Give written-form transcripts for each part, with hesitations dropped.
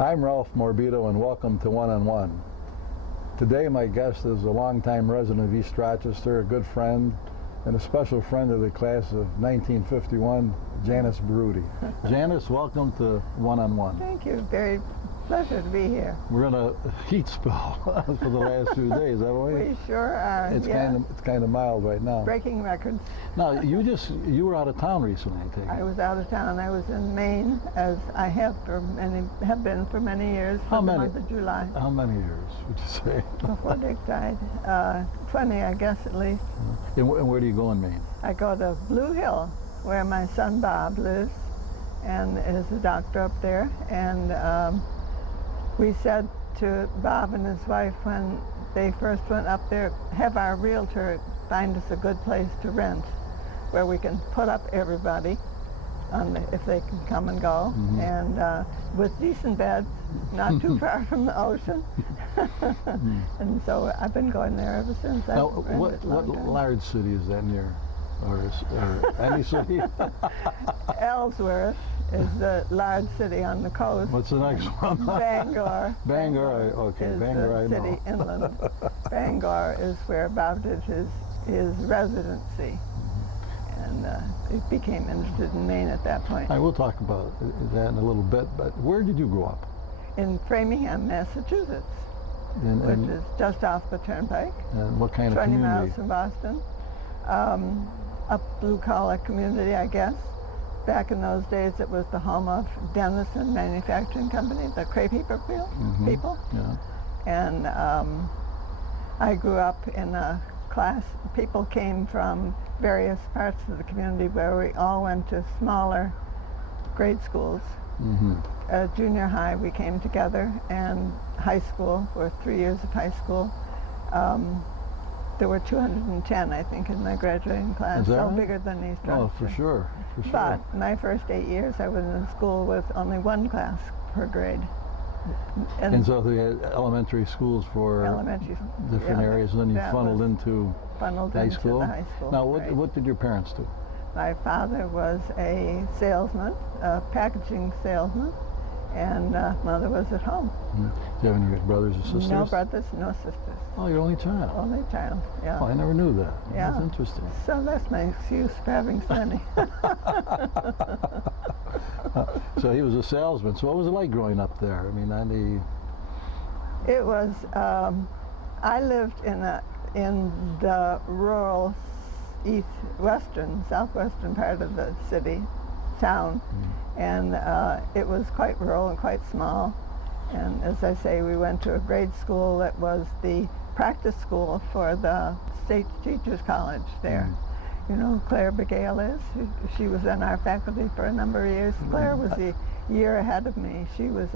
I'm Ralph Morbido, and welcome to One on One. Today my guest is a longtime resident of East Rochester, a good friend, and a special friend of the class of 1951, Janice Baroody. Janice, welcome to One on One. Thank you. Very pleasure to be here. We're in a heat spell for the last few days, haven't we? We sure are. It's kind of mild right now. Breaking records. Now, you were out of town recently, I take it. I was out of town. I was in Maine, as I have been for many years. How many? The month of July. How many years would you say? Before Dick died, 20, I guess, at least. And where do you go in Maine? I go to Blue Hill, where my son Bob lives, and is a doctor up there. And we said to Bob and his wife when they first went up there, have our realtor find us a good place to rent where we can put up everybody if they can come and go, and with decent beds, not too far from the ocean. And so I've been going there ever since. Now, what large city is that near? Or any city? Ellsworth is the large city on the coast. What's the next one? Bangor. Bangor, okay. Is Bangor, the I know. city inland. Bangor is where Bob did his residency, and he became interested in Maine at that point. All right, we'll talk about that in a little bit, but where did you grow up? In Framingham, Massachusetts, which is just off the turnpike. And what kind of 20 community? miles from Boston. A blue-collar community, I guess. Back in those days, it was the home of Dennison Manufacturing Company, the crepe heaper people. Yeah. And I grew up in a class. People came from various parts of the community where we all went to smaller grade schools. Junior high, we came together, and high school, for 3 years of high school. There were 210, I think, in my graduating class, so right? Bigger than East Rochester. Oh, for sure, for sure. But my first 8 years, I was in school with only one class per grade. And so they had elementary schools for different areas, and then you funneled into high school? The high school. Now, right. what did your parents do? My father was a salesman, a packaging salesman, and mother was at home. Do you have any brothers or sisters? No brothers, no sisters. Oh, you're only child. Only child, yeah. Oh, I never knew that. Yeah. That's interesting. So that's my excuse for having so many. So he was a salesman. So what was it like growing up there? I mean, It was, I lived in the rural southwestern part of the town, and it was quite rural and quite small. And as I say, we went to a grade school that was the practice school for the State Teachers College there. You know who Claire Begale is? She was on our faculty for a number of years. Claire was a year ahead of me. She was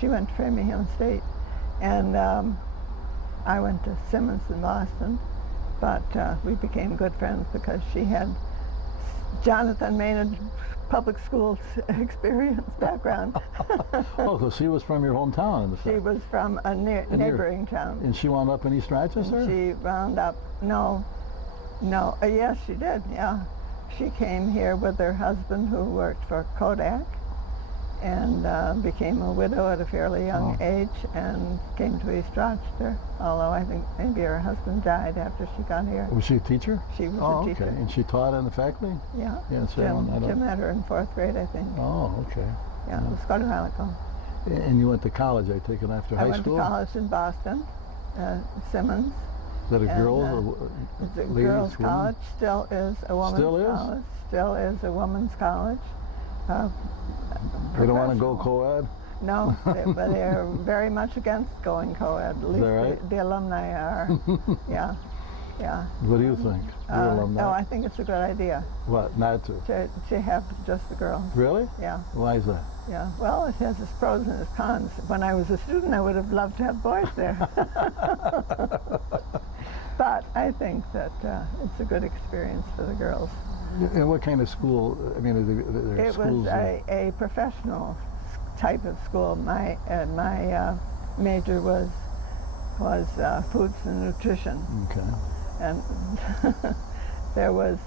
she went to Framingham State, and I went to Simmons in Boston, but we became good friends because she had Jonathan Maynard public schools experience background. Oh, so she was from your hometown, in effect. She was from a neighboring town. And she wound up in East Rochester? And she wound up, yes, she did, yeah. She came here with her husband, who worked for Kodak, and became a widow at a fairly young age, and came to East Rochester, although I think maybe her husband died after she got here. Was she a teacher? She was a teacher. Okay. And she taught in the faculty? Yeah. Jim had her in 4th grade, I think. Oh, okay. Yeah, it was quite a while ago. And you went to college, I take it, after high school? I went to college in Boston, Simmons. Is that a girls' or it's a ladies' girls' college, still is a woman's college. Still is a woman's college. They don't want to go co-ed? No, but they're very much against going co-ed. At least the alumni are. Yeah, yeah. What do you think? Your alumni? No, I think it's a good idea. What, not to? To have just the girls. Really? Yeah. Why is that? Yeah, well, it has its pros and its cons. When I was a student, I would have loved to have boys there. But I think that it's a good experience for the girls. And what kind of school? I mean, are there schools? It was a professional type of school. My major was foods and nutrition. Okay. And there was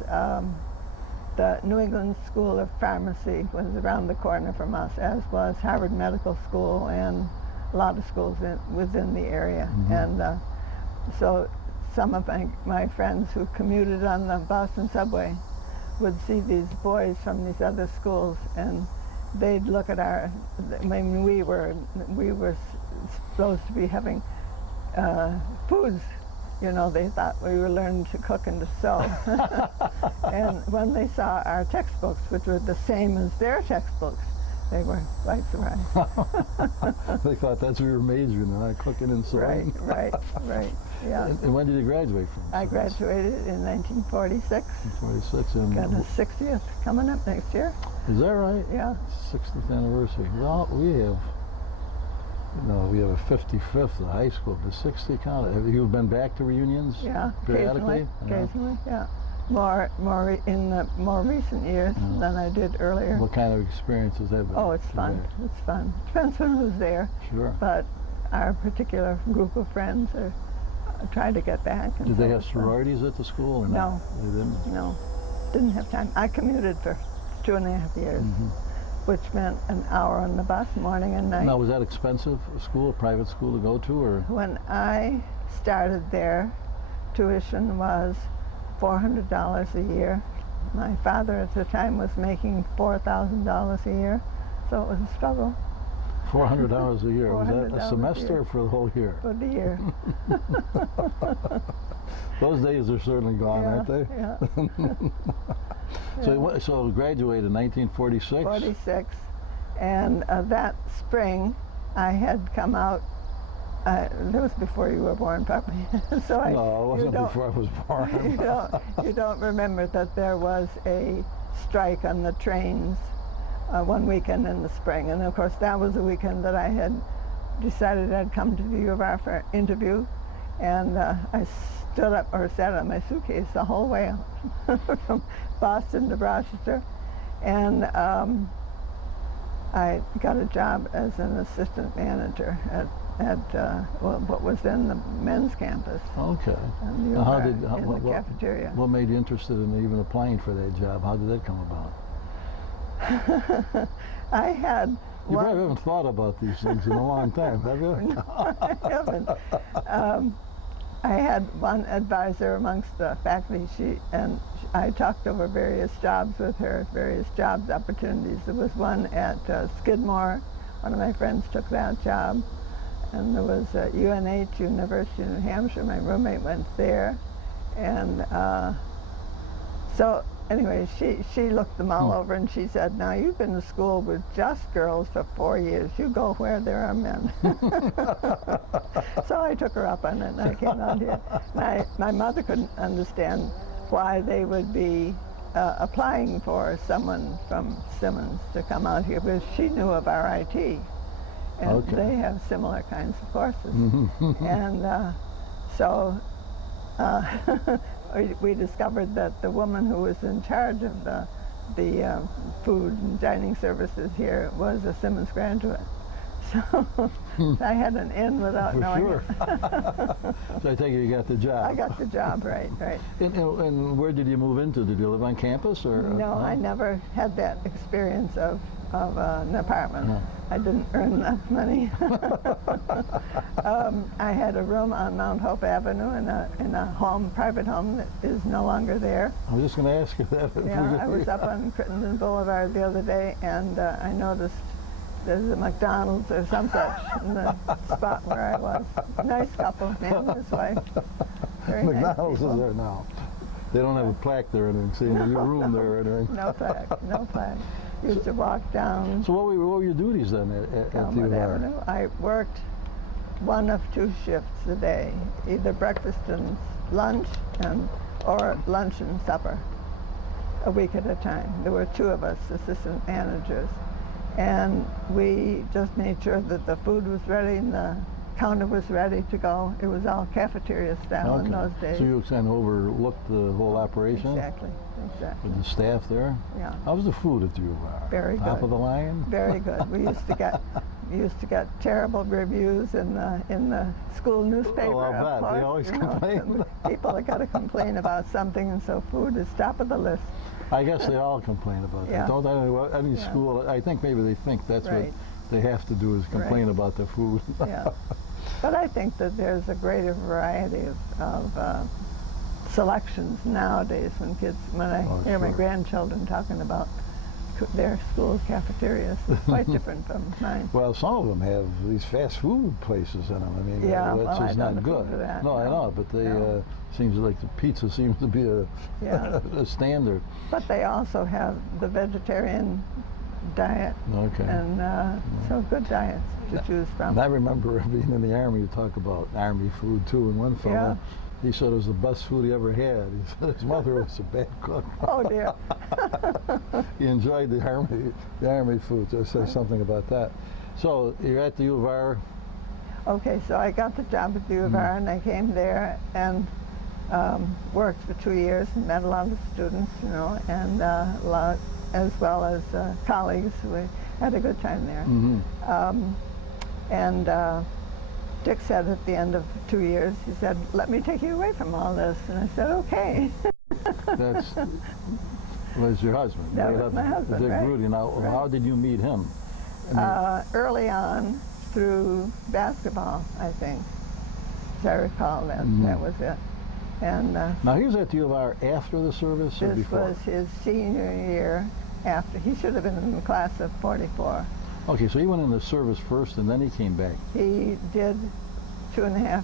the New England School of Pharmacy was around the corner from us, as was Harvard Medical School and a lot of schools within the area. And so some of my friends who commuted on the bus and subway would see these boys from these other schools, and they'd look at I mean, we were supposed to be having foods. You know, they thought we were learning to cook and to sew. And when they saw our textbooks, which were the same as their textbooks, they were quite surprised. They thought that's what we were majoring in, not cooking and sewing. Right, yeah. And when did you graduate from? I graduated in 1946. 46. And Got a 60th coming up next year. Is that right? Yeah. 60th anniversary. Well, we have a 55th in high school. The 60 count. Have you been back to reunions? Yeah, periodically. Occasionally, yeah. More in the more recent years than I did earlier. What kind of experiences have been? Oh, it's fun. It's fun. Depends on who's there. Sure. But our particular group of friends are trying to get back. And did they have sororities at the school? Or no. They didn't? No. Didn't have time. I commuted for 2.5 years, which meant an hour on the bus, morning and night. Now, was that expensive, a school, a private school to go to, or? When I started there, tuition was $400 a year. My father at the time was making $4,000 a year, so it was a struggle. $400 a year. Was that a semester a or for the whole year? For the year. Those days are certainly gone, aren't they? Yeah. So graduated in 1946? 46, and that spring I had come out. That was before you were born, probably. So no, it wasn't before I was born. you don't remember that there was a strike on the trains one weekend in the spring, and of course that was the weekend that I had decided I'd come to the U of R for interview, and I stood up or sat on my suitcase the whole way from Boston to Rochester, and I got a job as an assistant manager at what was then the men's campus. Okay. In the cafeteria. What made you interested in even applying for that job? How did that come about? I had. You probably haven't thought about these things in a long time, have you? No, I haven't. I had one advisor amongst the faculty, and I talked over various jobs with her, various jobs opportunities. There was one at Skidmore. One of my friends took that job. And there was UNH, University of New Hampshire. My roommate went there. And so anyway, she looked them all over, and she said, now you've been to school with just girls for 4 years. You go where there are men. So I took her up on it, and I came out here. My mother couldn't understand why they would be applying for someone from Simmons to come out here, because she knew of RIT. And they have similar kinds of courses. And so we discovered that the woman who was in charge of the food and dining services here was a Simmons graduate. So I had an in without knowing it. So I take it you got the job. I got the job, right. And where did you move into? Did you live on campus, or? No, I never had that experience of an apartment. No. I didn't earn enough money. I had a room on Mount Hope Avenue in a home, private home that is no longer there. I was just going to ask you that. Yeah, I was up on Crittenden Boulevard the other day, and I noticed there's a McDonald's or some such in the spot where I was. Nice couple, man and his wife. Very McDonald's nice is there now. They don't have a plaque there or anything, seeing your room there or anything. No plaque. Used to walk down. So what were your duties then at the Avenue? I worked one of 2 shifts a day, either breakfast and lunch, or lunch and supper, a week at a time. There were 2 of us, assistant managers, and we just made sure that the food was ready and the counter was ready to go. It was all cafeteria style in those days. So you kind of overlooked the whole operation? Exactly. With the staff there? Yeah. How was the food at the U of R? Very good. Top of the line? Very good. We used to get used to get terrible reviews in the school newspaper. Oh, I'll of bet. course, They always you know, complain. People have got to complain about something, and so food is top of the list. I guess they all complain about Yeah. that. Don't any Yeah. school, I think maybe they think that's Right. what they have to do is complain Right. about the food. Yeah. But I think that there's a greater variety of selections nowadays when I Oh, hear my sure. grandchildren talking about their school cafeterias. It's quite different from mine. Well, some of them have these fast food places in them. I mean, Yeah, that's well, I just don't not approve good. of that, No, I no. know, but they No. seems like the pizza seems to be Yeah. a standard. But they also have the vegetarian diet, Okay. and so good diets to choose from. And I remember being in the Army, you talk about Army food too, and one fellow, Yeah. he said it was the best food he ever had. He said his mother was a bad cook. Oh dear. He enjoyed the Army food, so said something about that. So you're at the U of R. Okay, so I got the job at the U of R, and I came there and worked for 2 years and met a lot of students, you know, and as well as colleagues. We had a good time there. Mm-hmm. And Dick said at the end of 2 years, he said, "Let me take you away from all this." And I said, "Okay." That's was your husband. That You was met my husband, Dick right. Baroody. Now, Right. how did you meet him? Early on, through basketball, I think, as I recall, that was it. And Now he was at the U of R after the service or this before? was his senior year. After he should have been in the class of '44. Okay, so he went in the service first and then he came back. He did 2.5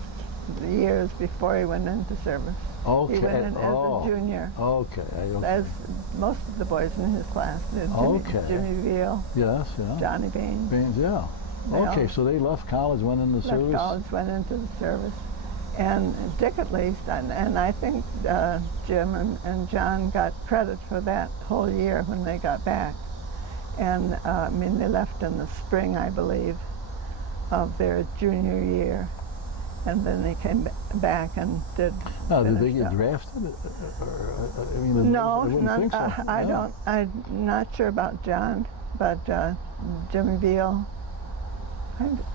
years before he went into service. Okay. He went in as a junior, Okay. as most of the boys in his class did. Okay. Jimmy Veal, Yes, yeah. Johnny Bain. Baines, yeah. They all Okay, so they left college, went into left service. college, went into the service. And Dick at least, and I think Jim and John got credit for that whole year when they got back. And I mean, they left in the spring, I believe, of their junior year. And then they came back and did. Now, did they finish get up. drafted? I mean, No, I wouldn't think so. I No. don't. I'm not sure about John, but Jimmy Veal,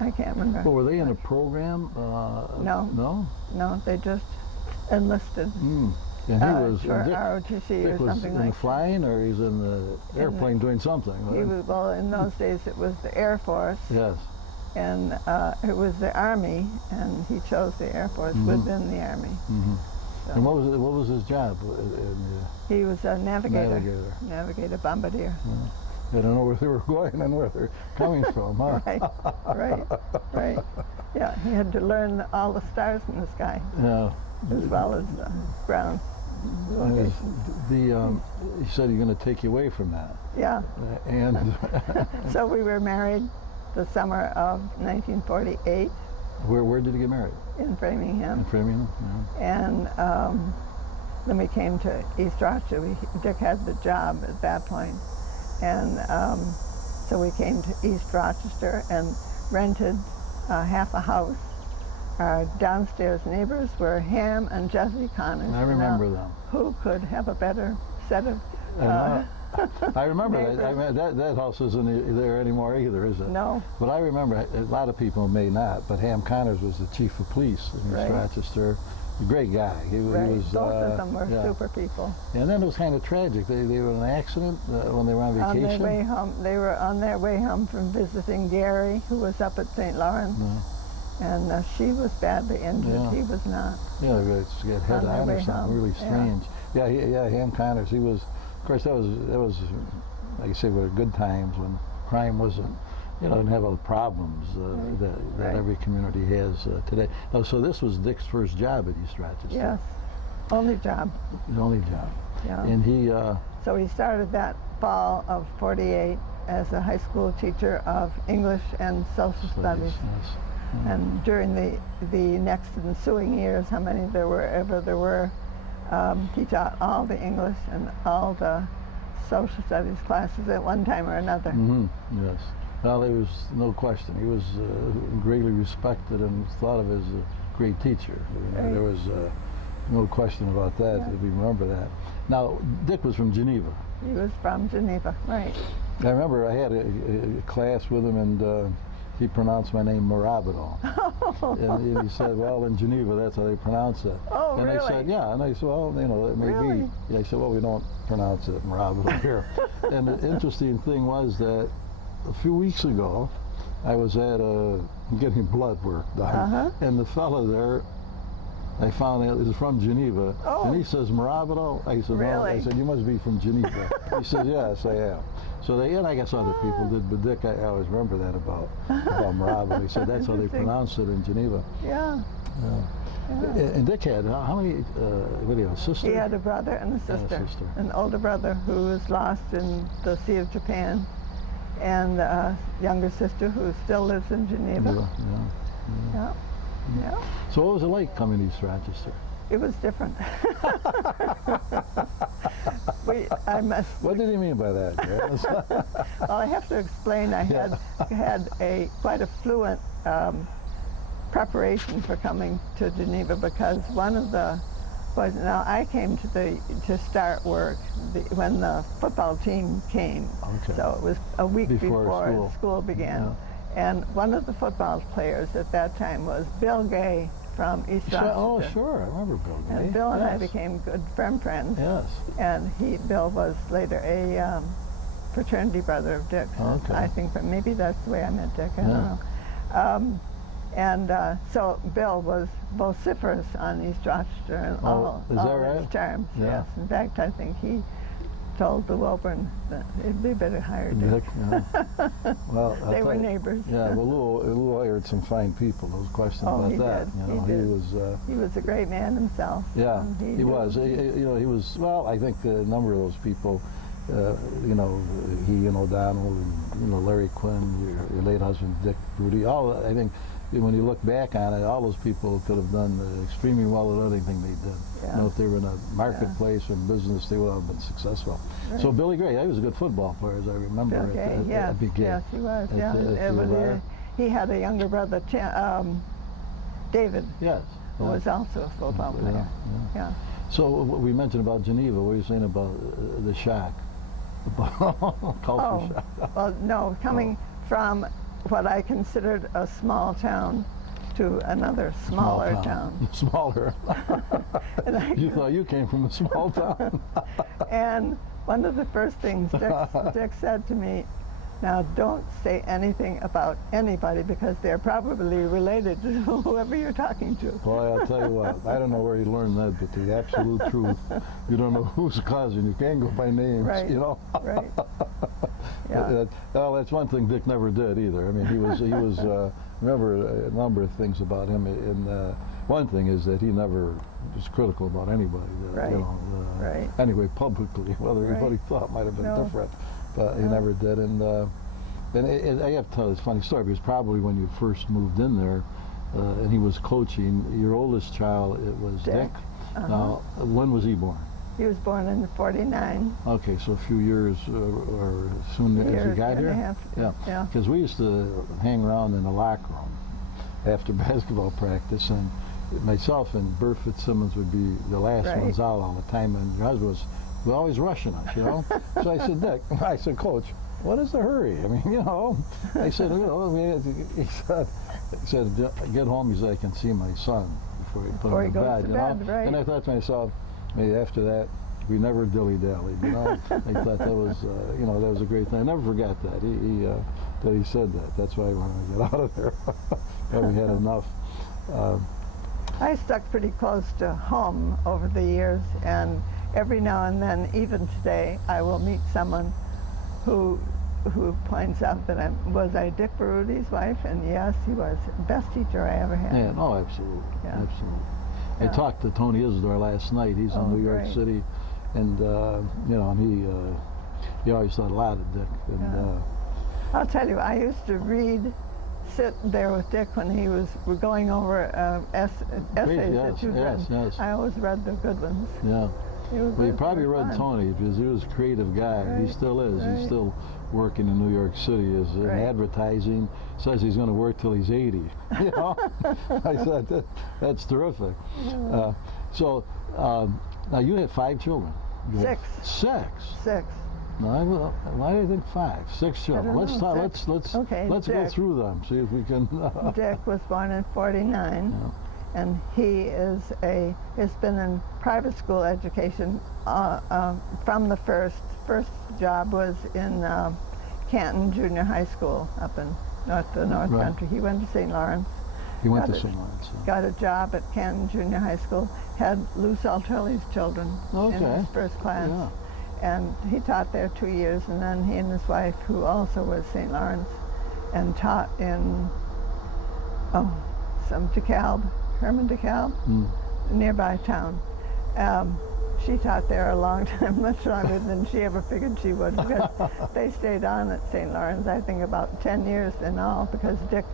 I can't remember. Well, were they in a program? No. No? No, they just enlisted Mm. And he was, for Dick, ROTC Dick or was something in like the flying or he's in the airplane doing something? He right? was, well, in those days it was the Air Force, Yes. and it was the Army, and he chose the Air Force within the Army. Mm-hmm. So And what was his job? he was a navigator. Navigator. Navigator, bombardier. They don't know where they were going and where they're coming from, huh? Right. Yeah, he had to learn all the stars in the sky, Yeah. as well as ground. And he said you're going to take you away from that. Yeah. And So we were married the summer of 1948 where did he get married? in Framingham. In Framingham? Yeah. And then we came to East Rochester. Dick had the job at that point. And so we came to East Rochester and rented half a house. Our downstairs neighbors were Ham and Jesse Connors. I remember them. Who could have a better set of I remember that. neighbors? I mean, that house isn't there anymore either, is it? No. But I remember, a lot of people may not, but Ham Connors was the chief of police in East Right. Rochester. A great guy. He Right. was. Both of them were yeah. super people. And then it was kind of tragic. They were in an accident when they were on On vacation. their way home, they were on their way home from visiting Gary, who was up at St. Lawrence. And she was badly injured. Yeah. He was not. Yeah, they got head On their on or way something. home. Really Yeah. strange. Yeah, Ham Connors. He was. Of course, that was like I say, were good times when crime wasn't. Didn't have all the problems that Right. every community has today. Oh, so this was Dick's first job at East Rochester. Yes. Only job. His only job. Yeah. And he. So he started that fall of '48 as a high school teacher of English and social studies. Yes. And during the next ensuing years, how many there were, he taught all the English and all the social studies classes at one time or another. Mm-hmm. Yes. Well, there was no question. He was greatly respected and thought of as a great teacher. Right. There was no question about that. Yeah. We remember that. Now, Dick was from Geneva. He was from Geneva, right. I remember I had a class with him, and he pronounced my name Morabito. And he said, well, in Geneva, that's how they pronounce it. Oh, and really? I said, yeah. And I said, well, you know, it may Really? be. Yeah, I said, well, we don't pronounce it Morabito here. And the interesting thing was that a few weeks ago, I was at getting blood work done, and the fellow there, I found out, is from Geneva, and he says, Morabito? I said, no. I said, you must be from Geneva. He said, yes, I am. So and I guess other people did, but Dick, I always remember that about Morabito. He said that's how they pronounce it in Geneva. Yeah. And Dick had, how many, what do you have, a sister? He had a brother and a sister. An older brother who was lost in the Sea of Japan, and a younger sister who still lives in Geneva. Yeah. So what was it like coming to East Rochester? It was different. What did he mean by that, Janice? Well, I have to explain. I had a quite a fluent preparation for coming to Geneva, because one of the boys. Now I came to start work when the football team came. Okay. So it was a week before school began. Yeah. And one of the football players at that time was Bill Gay from East Rochester. Oh, sure, I remember Bill Gay. And Bill and I became good friends. Yes. And Bill was later a fraternity brother of Dick's. Okay. I think maybe that's the way I met Dick. I don't know. So Bill was vociferous on East Rochester and all his charms. Yeah. Yes. In fact, I think he told the Wilburn that it'd be better hire Dick. Well, they were neighbors. Yeah, well, Lou hired some fine people. No question about that. He was a great man himself. Yeah, he was. He was. Well, I think a number of those people. He and O'Donnell and Larry Quinn, your late husband Dick Baroody. I think when you look back on it, all those people could have done extremely well at anything they did. Yeah. If they were in a marketplace or in business, they would have been successive. Right. So Billy Gray, he was a good football player, as I remember. Yes, he was. He had a younger brother, David. Yes. Who was also a football player. Yeah. So what we mentioned about Geneva, what were you saying about the shock? Culture shock. Well, no, coming from what I considered a small town to another smaller town. Smaller. You thought you came from a small town. And one of the first things Dick said to me, now don't say anything about anybody, because they're probably related to whoever you're talking to. Boy, I'll tell you what, I don't know where you learned that, but the absolute truth, you don't know who's cousin. You can't go by names, Right. Yeah. Well, that's one thing Dick never did either. I mean, he was remember a number of things about him, and one thing is that he never was critical about anybody. Anyway, publicly, whether what he thought might have been different. But he never did, and I have to tell this funny story, because probably when you first moved in there, and he was coaching, your oldest child, it was Dick. Now, when was he born? He was born in '49. Okay, so a few years or soon as you got here? Yeah. Because we used to hang around in the locker room after basketball practice, and myself and Bert Fitzsimmons would be the last ones out all the time, and your husband was always rushing us, So I said, Dick, I said, Coach, what is the hurry? I mean, I said, he said, get home, he said, I can see my son before he put him to bed, Right. And I thought to myself, maybe after that, we never dilly-dallied, I thought that was, that was a great thing. I never forgot that. He said that. That's why I wanted to get out of there. We had enough. I stuck pretty close to home over the years, and every now and then, even today, I will meet someone who points out that was I Dick Baroody's wife, and yes, he was the best teacher I ever had. Yeah, no, absolutely, absolutely. I talked to Tony Isidore last night. He's in New York City, and and he always thought a lot of Dick. And I'll tell you, I used to sit there with Dick when he was going over essays that you've written. Yes. I always read the good ones. Yeah. Well, you probably read Tony, because he was a creative guy. Right. He still is. He's still working in New York City as in advertising. Says he's going to work till he's 80. I said, that's terrific. Yeah. Now you had 5 children. Six. Six. No, why do you think 5, 6 children? don't Let's know, talk, 6. let's Okay, go Dick. through them. See if we can. Dick was born in 49, Yeah. and he's been in private school education from the first. First job was in Canton Junior High School up in the North Right. Country. He went to St. Lawrence. He went Got to it. St. Lawrence. Got a job at Canton Junior High School. Had Lou Saltelli's children in his first class. Yeah. And he taught there 2 years, and then he and his wife, who also was St. Lawrence, and taught in some DeKalb, Herman DeKalb, nearby town. She taught there a long time, much longer than she ever figured she would, because they stayed on at St. Lawrence, I think about 10 years in all, because Dick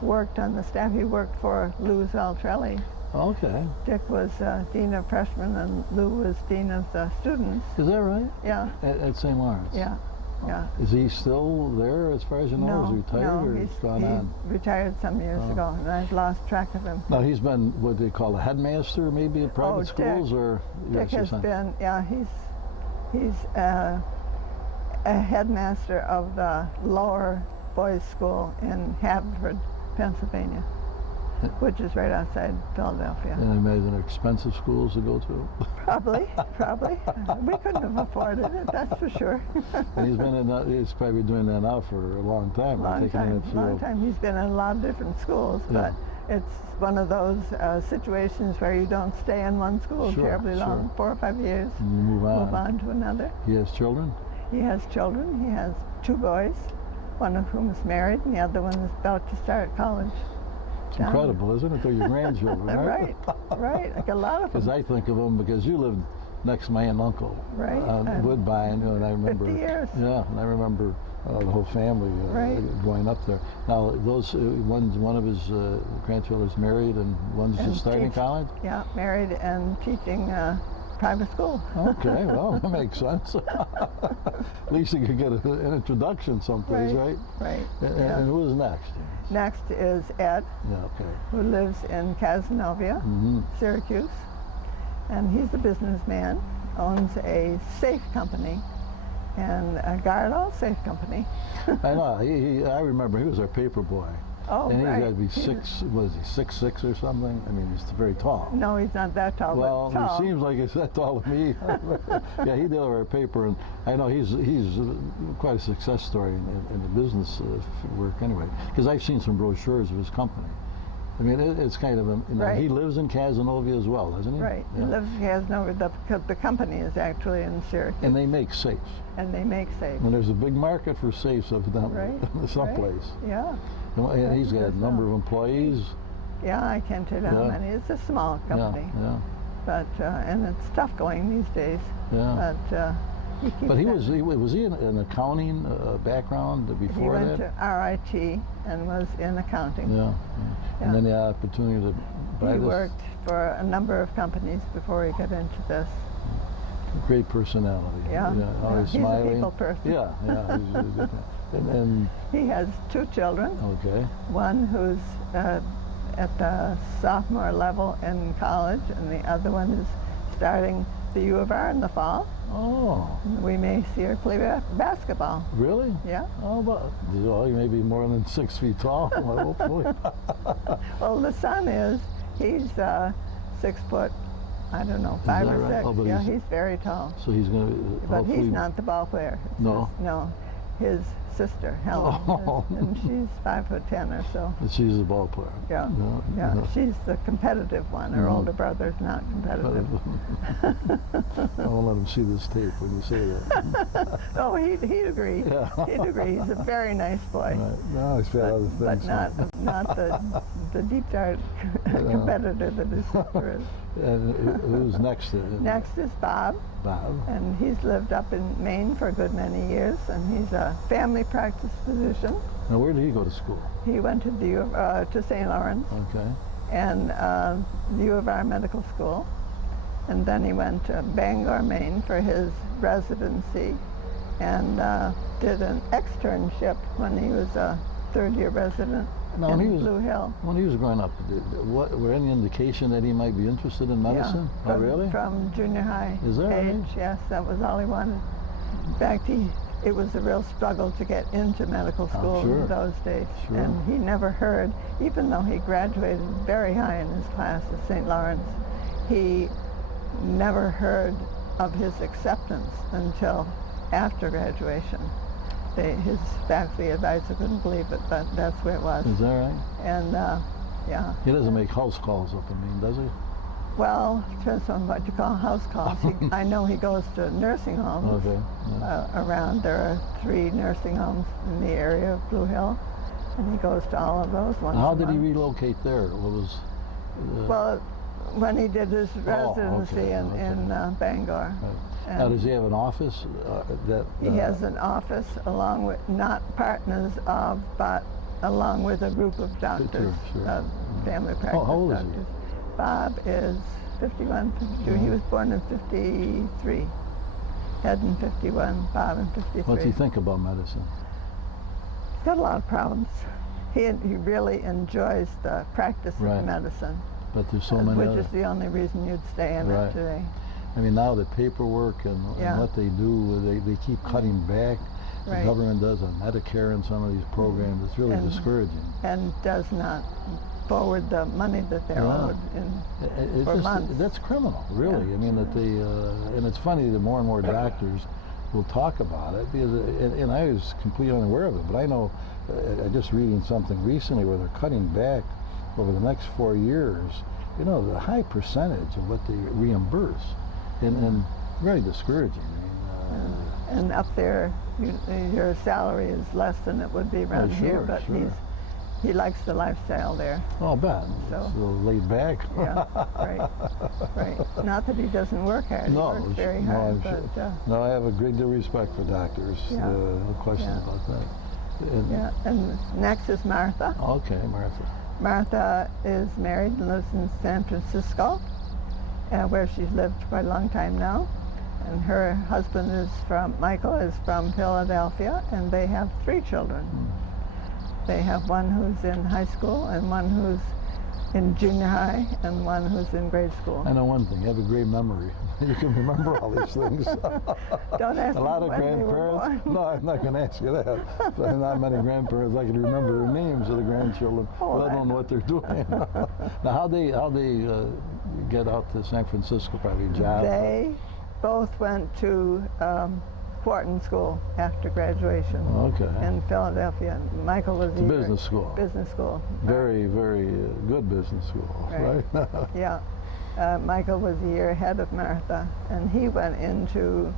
worked on the staff. He worked for Lou Saltelli. Okay. Dick was dean of freshmen, and Lou was dean of the students. Is that right? Yeah. At St. Lawrence? Yeah. Yeah. Is he still there, as far as you know? No, Is he retired, or he's gone on? He retired some years ago, and I've lost track of him. Now, he's been what they call a headmaster, maybe at private schools, Dick. or Dick yes, has been, he's a headmaster of the lower boys' school in Haverford, Pennsylvania, which is right outside Philadelphia. And I imagine they're expensive schools to go to. Probably. We couldn't have afforded it, that's for sure. And he's probably doing that now for a long time. Long time. He's been in a lot of different schools, but it's one of those situations where you don't stay in one school terribly long, 4 or 5 years. And you move on to another. He has children? He has children. He has 2 boys, one of whom is married, and the other one is about to start college. It's incredible, isn't it? They're your grandchildren, right? Right. Like a lot of them. Because I think of them because you lived next to my aunt and uncle. Right. Woodbine, and I remember. 50 years. Yeah, and I remember the whole family going up there. Now, those one of his grandchildren is married, and one's just starting college. Yeah, married and teaching private school. Okay, well, that makes sense. At least you could get an introduction someplace, right? Right. And who is next? Next is Ed, who lives in Casanova, Syracuse, and he's a businessman, owns a safe company, and a Gardall safe company. I know. I remember he was our paper boy. Oh, and right. he's got to be 6'6" or something. I mean, he's very tall. No, he's not that tall. Well, but tall. he seems like he's that tall to me. Yeah, he did our paper, and I know he's quite a success story in the business work anyway. Because I've seen some brochures of his company. I mean, it's kind of he lives in Casanova as well, doesn't he? Right. Yeah. He lives in Casanova. The company is actually in Syracuse. And they make safes. And there's a big market for safes of them someplace. Yeah. And he's got a number of employees. Yeah, I can't tell you how many. It's a small company. Yeah. But and it's tough going these days. Yeah. But was he in an accounting background before that? He went to RIT and was in accounting. Yeah. And then the opportunity to buy this. He worked for a number of companies before he got into this. Great personality. Yeah. Always he's smiling. A people person. Yeah. And he has 2 children. Okay. One who's at the sophomore level in college, and the other one is starting the U of R in the fall. Oh. We may see her play basketball. Really? Yeah. Oh, but you may be more than 6 feet tall, hopefully. Well, the son he's 6 foot, I don't know, 5 or 6. Oh, yeah, he's very tall. So he's going to But he's not the ball player. No. His sister, Helen, and she's 5'10" or so. But she's a ball player. Yeah. She's the competitive one. Her older brother's not competitive. I won't let him see this tape when you say that. Oh, he'd agree. Yeah. He'd agree. He's a very nice boy. Right. No, he's got other things. But not the deep dark competitor that his sister is. And who's next? Next is Bob. Bob. And he's lived up in Maine for a good many years, and he's a family practice physician. Now, where did he go to school? He went to to St. Lawrence. Okay. And the U of R Medical School. And then he went to Bangor, Maine for his residency, and did an externship when he was a third-year resident in Blue Hill. When he was growing up, were any indication that he might be interested in medicine? Yeah, Really? From junior high Is that age, right? yes, that was all he wanted. In fact, it was a real struggle to get into medical school sure. in those days. Sure. And he never heard, even though he graduated very high in his class at St. Lawrence, he never heard of his acceptance until after graduation. His faculty advisor couldn't believe it, but that's where it was. Is that right? And yeah. He doesn't make house calls up, does he? Well, depends on what you call house calls. I know he goes to nursing homes Okay. Yeah. around. There are 3 nursing homes in the area of Blue Hill, and he goes to all of those once How a did he month. relocate there? What was? Well, when he did his residency okay, in Bangor. Right. Now, does he have an office? He has an office along with, not partners of, but along with a group of doctors, Sure. family practice How old is doctors. he? Bob is 51, 52. He was born in 53. Ed in 51, Bob in 53. What's he think about medicine? He's got a lot of problems. He really enjoys the practice Right. of medicine, But there's so many which other. is the only reason you'd stay in Right. it today. I mean, now the paperwork and Yeah. what they do, they keep cutting back. The Right. government does on Medicare and some of these programs. It's really And- discouraging. And does not forward the money that they're Yeah. owed It for months. That's criminal, really. Yeah. I mean, that they, and it's funny that more and more doctors will talk about it, because, and I was completely unaware of it, but I know, I just reading something recently where they're cutting back over the next 4 years, the high percentage of what they reimburse, and very discouraging. I mean, And up there, your salary is less than it would be around here, sure, but sure. he likes the lifestyle there. Oh, I bet. So- It's a little laid back. Yeah, right. Not that he doesn't work hard. No, he works very no, hard, I'm but sure. No, I have a great deal of respect for doctors. Yeah. No question Yeah. about that. And, yeah. And next is Martha. Okay, Martha. Martha is married and lives in San Francisco, where she's lived for a long time now. And her husband Michael is from Philadelphia, and they have 3 children. They have one who's in high school, and one who's in junior high, and one who's in grade school. I know one thing, you have a great memory. You can remember all these things. Don't ask A lot me of when they were grandparents. born. No, I'm not going to ask you that. But not many grandparents, I can remember their names of the grandchildren, let alone what they're doing. Now, how they get out to San Francisco, probably a job? They both went to Wharton School after graduation Okay. in Philadelphia. Michael was It's a business school. Business school. Very, very good business school, right? Yeah. Michael was a year ahead of Martha, and he went into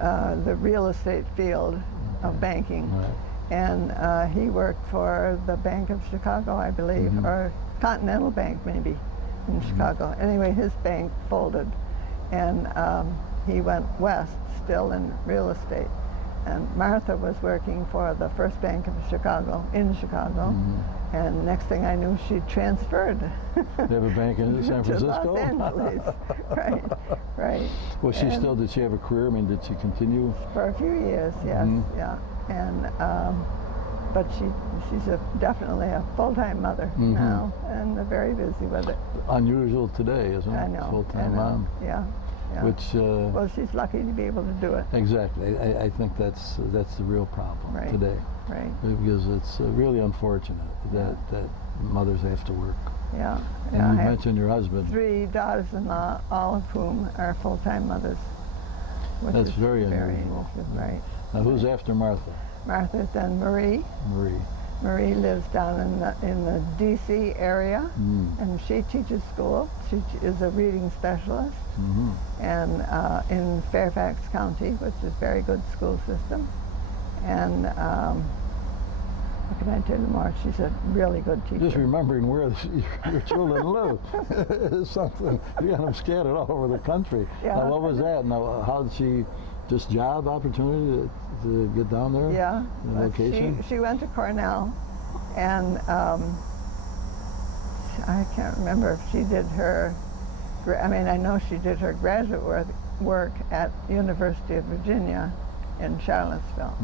the real estate field of banking. Right. And he worked for the Bank of Chicago, I believe, or Continental Bank maybe in Chicago. Anyway, his bank folded, and he went west, still in real estate. And Martha was working for the First Bank of Chicago, in Chicago. And next thing I knew, she transferred. They have a bank in San to Francisco? Los Angeles. Right. Was she still, did she have a career? I mean, did she continue? For a few years, yes, yeah. And but she's definitely a full-time mother now, and very busy with it. Unusual today, isn't it? I know. Full-time mom. Yeah. Which, well, she's lucky to be able to do it. exactly. I think that's the real problem Right. today. Right. Because it's really unfortunate that mothers have to work. Yeah. And I you have mentioned your husband. 3 daughters-in-law, all of whom are full-time mothers. Which That's is very unusual. Right. Now, who's after Martha? Martha, then Marie. Marie. Marie lives down in the D.C. area, and she teaches school. She is a reading specialist, and in Fairfax County, which is a very good school system. And what can I tell you more? She's a really good teacher. Just remembering where your children live is something. You got them scattered all over the country. Yeah. Now, what was that? Now, how did she, just job opportunity to get down there? Yeah. The location? She went to Cornell, and I can't remember if she did her, I mean, I know she did her graduate work at University of Virginia in Charlottesville.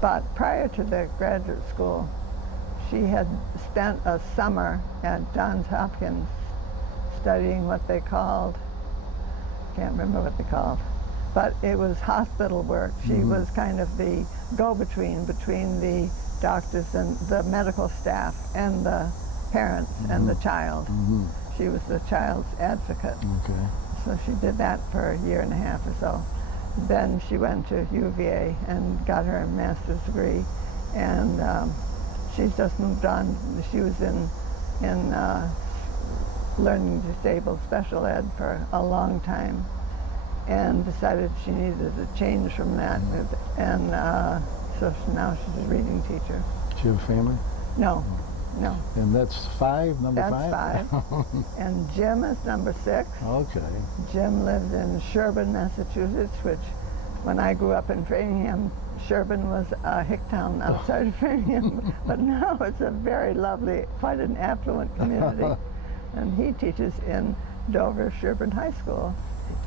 But prior to the graduate school, she had spent a summer at Johns Hopkins studying what they called can't remember what they called. But it was hospital work. She was kind of the go-between between the doctors and the medical staff and the parents and the child. She was the child's advocate. Okay. So she did that for a year and a half or so. Then she went to UVA and got her master's degree, and she's just moved on. She was in learning disabled special ed for a long time, and decided she needed a change from that, and so now she's a reading teacher. Do you have a family? No, no. And that's five, number That's five? And Jim is number 6. Okay. Jim lived in Sherburne, Massachusetts, which when I grew up in Framingham, Sherburne was a hick town outside of Framingham, but now it's a very lovely, quite an affluent community. And he teaches in Dover Sherburne High School.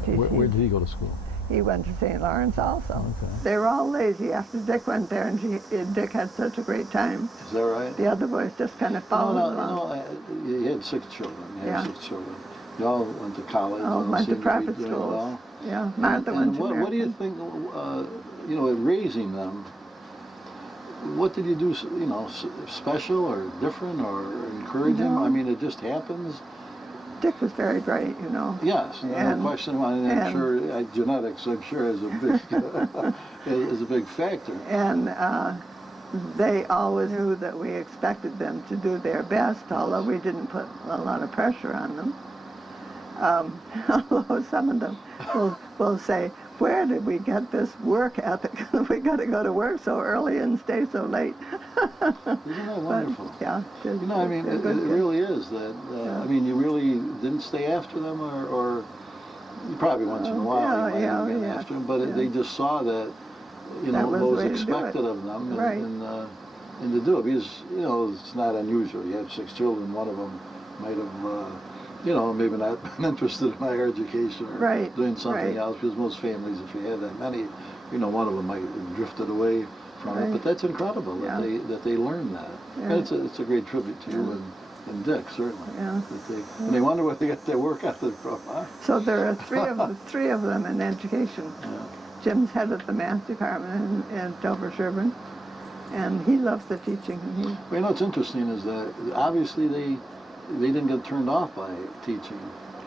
Where did he go to school? He went to St. Lawrence also. Okay. They were all lazy after Dick went there, and Dick had such a great time. Is that right? The other boys just kind of followed along. You had 6 children. You had Yeah. 6 children. You all went to college. Oh, all went to seemed be private doing schools. well. Yeah, Martha went to what do you American. think, in raising them, what did you do, special or different or encourage them? No. I mean, it just happens. Dick was very bright, Yes, no And- question. I'm and- sure genetics, I'm sure, is a big is a big factor. And they always knew that we expected them to do their best, although we didn't put a lot of pressure on them. Although some of them will say, where did we get this work ethic? We got to go to work so early and stay so late. Isn't that wonderful? But, yeah. I mean, it really is that. Yeah. I mean, you really didn't stay after them, or you probably once in a while you might have been after them, but they just saw that, That was what the was way to do expected it. of them, Right. and to do it, because it's not unusual. You have 6 children, one of them might have. Maybe not been interested in higher education or Right, doing something right. else, because most families, if you have that many, one of them might have drifted away from it. Right. But that's incredible that Yeah. they learn that. Yeah. And it's a great tribute to you and Dick, certainly. Yeah. And they wonder where they get their work ethic from, huh? So there are three of them in education. Yeah. Jim's head of the math department in Dover Sherburne, and he loves the teaching. And Well, what's interesting is that obviously they didn't get turned off by teaching.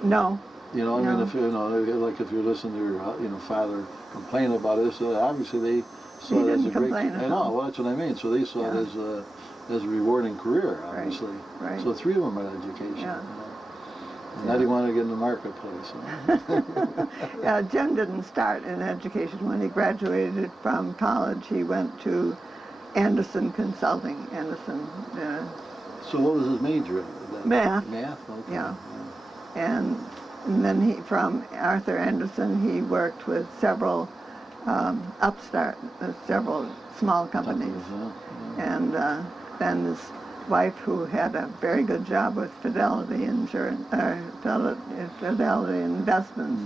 No. I mean, No. if if you listen to your father complain about this, obviously they saw He it as a didn't great. complain at I know. all. Well, that's what I mean. So they saw it as a rewarding career, obviously. Right. So 3 of them are in education. Yeah. And now they want to get in the marketplace. Huh? Jim didn't start in education. When he graduated from college, he went to Anderson Consulting. So what was his major? Math. Math. Okay. Yeah. And then from Arthur Anderson, he worked with several several small companies. And then his wife, who had a very good job with Fidelity Fidelity Investments,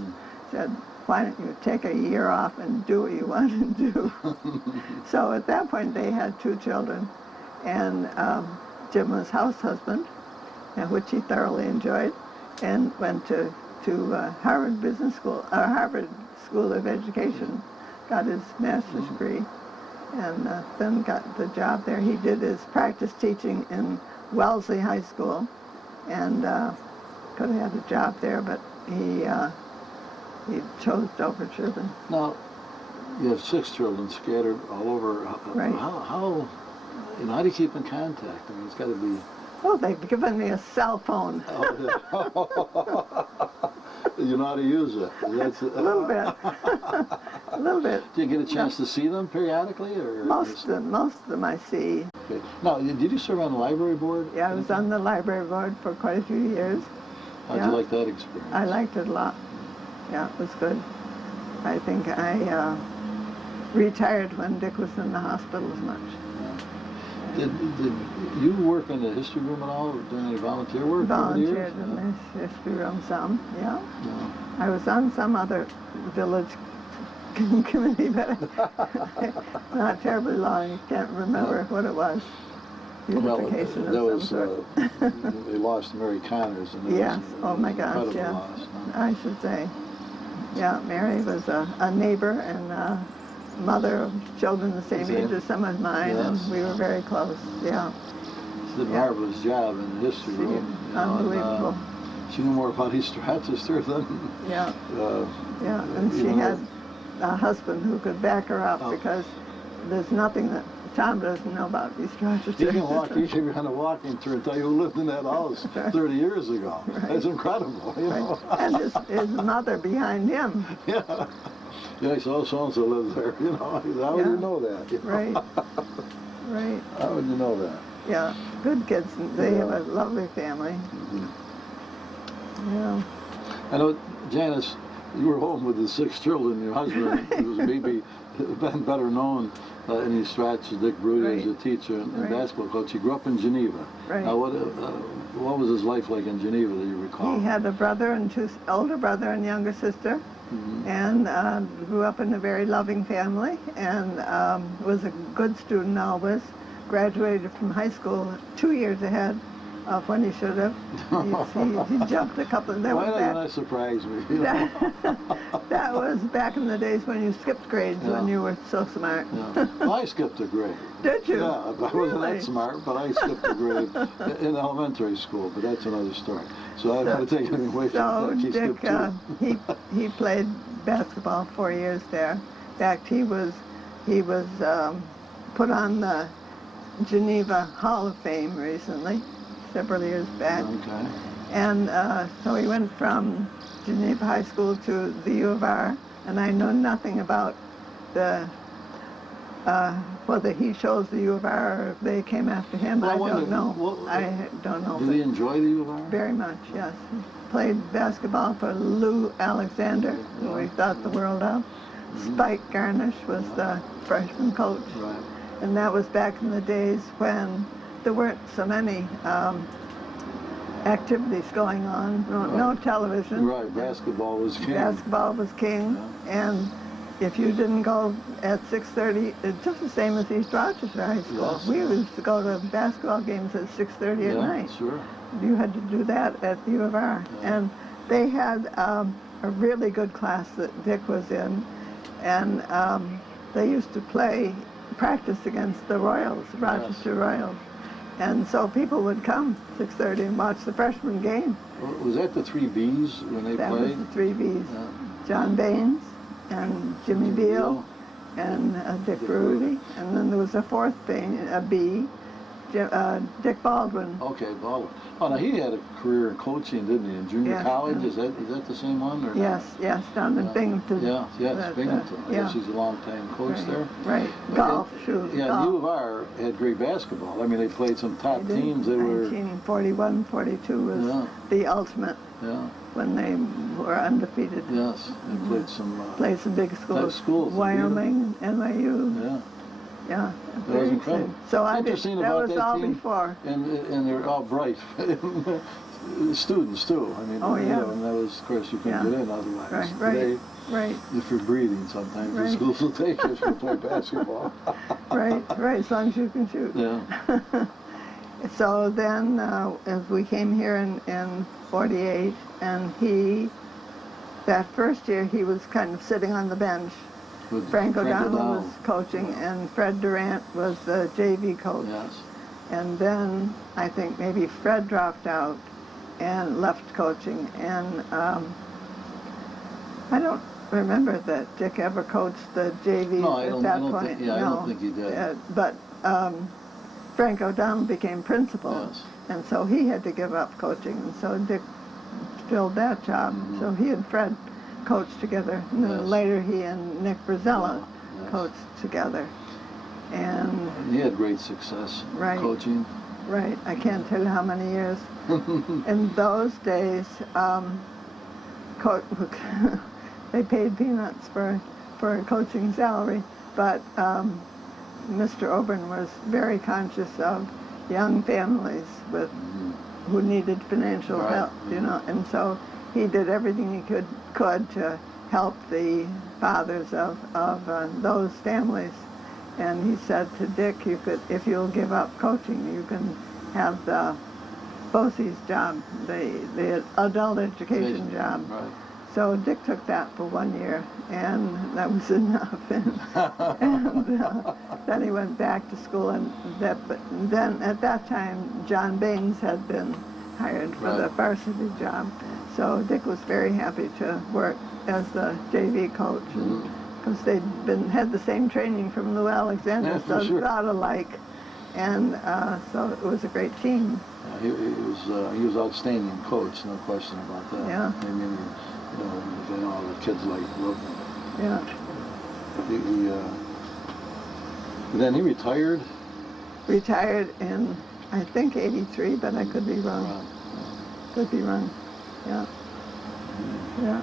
said, why don't you take a year off and do what you want to do? So at that point, they had 2 children. And Jim was house husband, which he thoroughly enjoyed, and went to Harvard Business School, or Harvard School of Education, got his master's degree, and then got the job there. He did his practice teaching in Wellesley High School, and could have had a job there, but he chose Dover Sherburne. Now, you have 6 children scattered all over. Right. How do you keep in contact? I mean, it's got to be. Well, they've given me a cell phone. You know how to use it. A little bit. A little bit. Do you get a chance to see them periodically, or Most of them I see. Okay. Now, did you serve on the library board? Yeah, I was on the library board for quite a few years. How'd you like that experience? I liked it a lot. Yeah, it was good. I think I retired when Dick was in the hospital as much. Did you work in the history room at all, or doing any volunteer work over the years? Volunteered in the history room some, yeah. No. I was on some other village committee, but not terribly long. I can't remember what it was. Beautification of some sort. They lost Mary Connors. And Yes. was Oh my gosh, incredible yeah. loss, no? I should say. Yeah, Mary was a neighbor and a mother of children the same age as some of mine, Yes. and we were very close. Yeah. She did a marvelous job in the history She did. room. Unbelievable. She knew more about East Rochester than. Yeah. Yeah, and she had a husband who could back her up because there's nothing that Tom doesn't know about East Rochester. He can be on a walking tour and tell you who lived in that house 30 years ago. Right. That's incredible, you know. And his mother behind him. Yeah. Yeah, so-and-so lives there, you know. How would you know that? You know? Right. Right. How would you know that? Yeah, good kids. They have a lovely family. Yeah. I know, Janice, you were home with the 6 children. Your husband was maybe better known in East Rochester, Dick Baroody, as a teacher and basketball coach. He grew up in Geneva. Right. Now, what was his life like in Geneva that you recall? He had a brother and older brother and younger sister, and grew up in a very loving family, and was a good student always. Graduated from high school 2 years ahead of when he should have. He jumped a couple. Why doesn't that surprise me? You know? That was back in the days when you skipped grades when you were so smart. Yeah. Well, I skipped a grade. Did you? Yeah, I wasn't that smart, but I skipped a grade in elementary school, but that's another story. So I don't want to take anything away from that. Dick, he played basketball 4 years there. In fact, he was put on the Geneva Hall of Fame recently, several years back. Okay. And so he went from Geneva High School to the U of R, and I know nothing about whether he chose the U of R or if they came after him. I don't know. I don't know. Did he enjoy the U of R? Very much, yes. He played basketball for Lou Alexander, who we thought the world of. Spike Garnish was the freshman coach. Right. And that was back in the days when there weren't so many activities going on, no television. Right, basketball was king. Basketball was king, and if you didn't go at 6:30, it's just the same as East Rochester High School. Yes. We used to go to basketball games at 6:30 at night. Sure. You had to do that at the U of R. Yeah. And they had a really good class that Dick was in, and they used to practice against the Royals, Rochester Royals. And so people would come 6:30 and watch the freshman game. Was that the 3 Bs when they That played? was the 3 Bs. Yeah. John Baines and Jimmy Beal and Dick Baroody. And then there was a fourth B, Dick Baldwin. Okay, Baldwin. Oh, now he had a career in coaching, didn't he? In junior college? Is that the same one? Or yes, down in Binghamton. Yes, Binghamton. I guess he's a long-time coach there. Right. Golf, shoes. Yeah, golf. U of R had great basketball. I mean, they played some top teams. They were 1941, 42 was the ultimate. Yeah. When they were undefeated. Yes, they played some big schools. Wyoming, NYU. Yeah. Yeah. That was incredible. So that was all team, before. And they're all bright students too. I mean, you know, and that was, of course, you couldn't get in otherwise. Right. Today, if you're breathing, sometimes the schools will take you if you play basketball. Right. As long as you can shoot. Yeah. So then, as we came here in 48, and that first year he was kind of sitting on the bench. Frank O'Donnell was coaching, and Fred Durant was the JV coach. Yes. And then I think maybe Fred dropped out and left coaching, and I don't remember that Dick ever coached the JV at that point. I don't think he did. But Frank O'Donnell became principal, and so he had to give up coaching, and so Dick filled that job. So he and Fred coached together, and then later he and Nick Brazella coached together. And he had great success coaching. Right, I can't tell you how many years. In those days, they paid peanuts for a coaching salary, but Mr. Oberyn was very conscious of young families who needed financial help, you know, and so he did everything he could to help the fathers of those families. And he said to Dick, if you'll give up coaching, you can have the BOCES job, the adult education job. Right. So Dick took that for 1 year, and that was enough. And then he went back to school, but then at that time, John Bings had been hired for the varsity job. So Dick was very happy to work as the JV coach, because they'd had the same training from Lou Alexander, so sure. about alike, and so it was a great team. He was outstanding coach, no question about that. Yeah. I mean, you know, all the kids loved him. Yeah. Then he retired. Retired in, I think, '83, but I could be wrong. Wow. Could be wrong. Yeah. Yeah.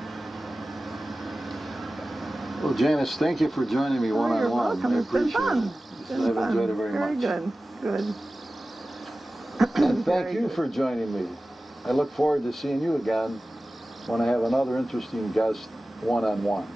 Well, Janice, thank you for joining me one-on-one. You're welcome. It's been fun. I've enjoyed it very much. Very good. Good. And thank Very you good. for joining me. I look forward to seeing you again when I have another interesting guest one-on-one.